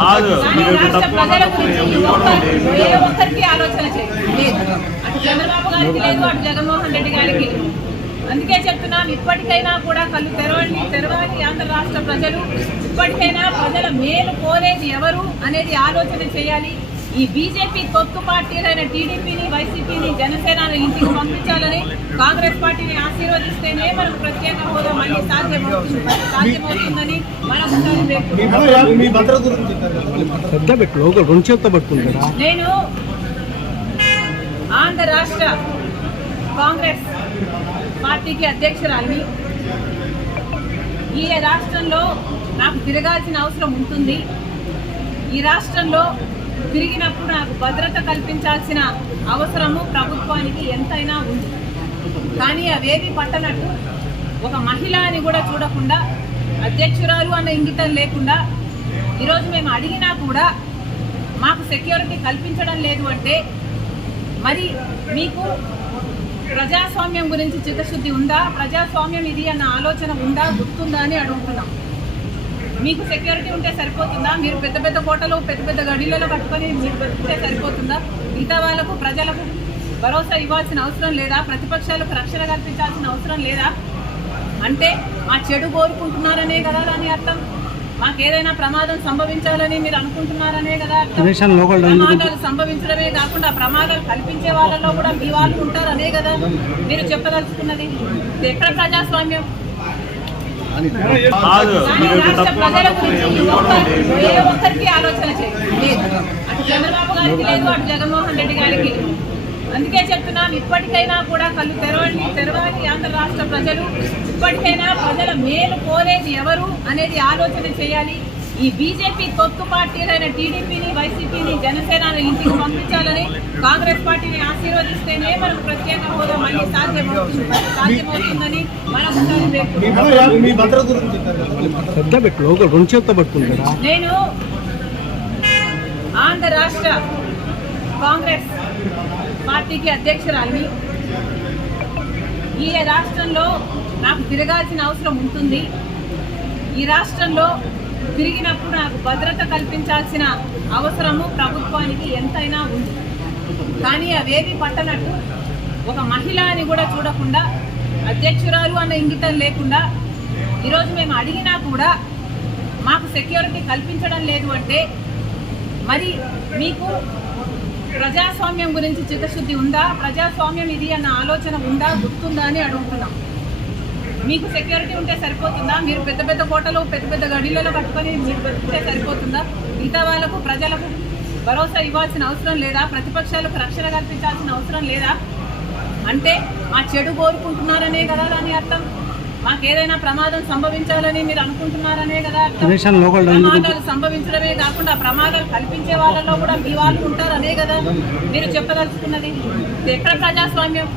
రాష్ట్ర ప్రజల గురించి ఏ ఒక్కరికి ఆలోచన చేయలేదు. అటు చంద్రబాబు గారికి లేదు, అటు జగన్మోహన్ రెడ్డి గారికి లేదు. అందుకే చెప్తున్నాం, ఇప్పటికైనా కూడా కళ్ళు తెరవాలి ఆంధ్ర రాష్ట్ర ప్రజలు. ఇప్పటికైనా ప్రజల మేలు కోరేది ఎవరు అనేది ఆలోచన చేయాలి. ఈ బీజేపీ తొత్తు పార్టీలైన టీడీపీని, వైసీపీని, జనసేనను ఇంటికి పంపించాలని, కాంగ్రెస్ పార్టీని ఆశీర్వదిస్తేనే మనకు ప్రత్యేక హోదా మళ్ళీ సాధ్యమవుతుందని నేను ఆంధ్ర రాష్ట్ర కాంగ్రెస్ పార్టీకి అధ్యక్షురాలిని. ఈ రాష్ట్రంలో నాకు తిరగాల్సిన అవసరం ఉంటుంది. ఈ రాష్ట్రంలో తిరిగినప్పుడు నాకు భద్రత కల్పించాల్సిన అవసరము ప్రభుత్వానికి ఎంతైనా ఉంది. కానీ అవేవి పట్టనట్టు ఒక మహిళ అని కూడా చూడకుండా, అధ్యక్షురాలు అన్న ఇంగితం లేకుండా ఈరోజు మేము అడిగినా కూడా మాకు సెక్యూరిటీ కల్పించడం లేదు అంటే మరి మీకు ప్రజాస్వామ్యం గురించి చిత్తశుద్ధి ఉందా? ప్రజాస్వామ్యం ఇది అన్న ఆలోచన ఉందా, గుర్తుందా అని అడుగుతున్నాం. మీకు సెక్యూరిటీ ఉంటే సరిపోతుందా? మీరు పెద్ద పెద్ద కోటలు, పెద్ద పెద్ద గడిలలో కట్టుకొని మీరు బతికితే సరిపోతుందా? మిగతా వాళ్ళకు, ప్రజలకు భరోసా ఇవ్వాల్సిన అవసరం లేదా? ప్రతిపక్షాలకు రక్షణ కల్పించాల్సిన అవసరం లేదా? అంటే మా చెడు కోరుకుంటున్నారనే కదా దాని అర్థం. మాకేదైనా ప్రమాదం సంభవించాలని మీరు అనుకుంటున్నారనే కదా అర్థం. ప్రమాదాలు సంభవించడమే కాకుండా ప్రమాదాలు కల్పించే వాళ్ళలో కూడా మీ వాళ్ళు ఉంటారనే కదా మీరు చెప్పదలుచుకున్నది. ఎక్కడ ప్రజాస్వామ్యం? రాష్ట్ర ప్రజల గురించి ఏ ఒక్కరికి ఆలోచన చేయలేదు. అటు చంద్రబాబు గారికి లేదు, అటు జగన్మోహన్ రెడ్డి గారికి లేదు. అందుకే చెప్తున్నాం, ఇప్పటికైనా కూడా కళ్ళు తెరవాలి ఆంధ్ర రాష్ట్ర ప్రజలు. ఇప్పటికైనా ప్రజల మేలు కోరేది ఎవరు అనేది ఆలోచన చేయాలి. ఈ బీజేపీ తొత్తు పార్టీలైన టీడీపీని, వైసీపీని, జనసేనను ఇంటికి పంపించాలని, కాంగ్రెస్ పార్టీని ఆశీర్వదిస్తేనే మనకు ప్రత్యేక హోదా మళ్ళీ సాధ్యమవుతుందని నేను ఆంధ్ర రాష్ట్ర కాంగ్రెస్ పార్టీకి అధ్యక్షురాలిని. ఈ రాష్ట్రంలో నాకు తిరగాల్సిన అవసరం ఉంటుంది. ఈ రాష్ట్రంలో తిరిగినప్పుడు నాకు భద్రత కల్పించాల్సిన అవసరము ప్రభుత్వానికి ఎంతైనా ఉంది. కానీ అవేవి పట్టనట్టు ఒక మహిళ అని కూడా చూడకుండా, అధ్యక్షురాలు అన్న ఇంగితం లేకుండా ఈరోజు మేము అడిగినా కూడా మాకు సెక్యూరిటీ కల్పించడం లేదు అంటే మరి మీకు ప్రజాస్వామ్యం గురించి చిత్తశుద్ధి ఉందా? ప్రజాస్వామ్యం ఇది అన్న ఆలోచన ఉందా, గుర్తుందా అని అడుగుతున్నాం. మీకు సెక్యూరిటీ ఉంటే సరిపోతుందా? మీరు పెద్ద పెద్ద కోటలు, పెద్ద పెద్ద గడిలలో కట్టుకొని మీరు బతికితే సరిపోతుందా? మిగతా వాళ్ళకు, ప్రజలకు భరోసా ఇవ్వాల్సిన అవసరం లేదా? ప్రతిపక్షాలకు రక్షణ కల్పించాల్సిన అవసరం లేదా? అంటే మా చెడు కోరుకుంటున్నారనే కదా దాని అర్థం. మాకేదైనా ప్రమాదం సంభవించాలని మీరు అనుకుంటున్నారనే కదా అర్థం. ప్రమాదాలు సంభవించడమే కాకుండా ప్రమాదాలు కల్పించే వాళ్ళలో కూడా మీ వాళ్ళు ఉంటారనే కదా మీరు చెప్పదలుచుకున్నది. ఎక్కడ ప్రజాస్వామ్యం?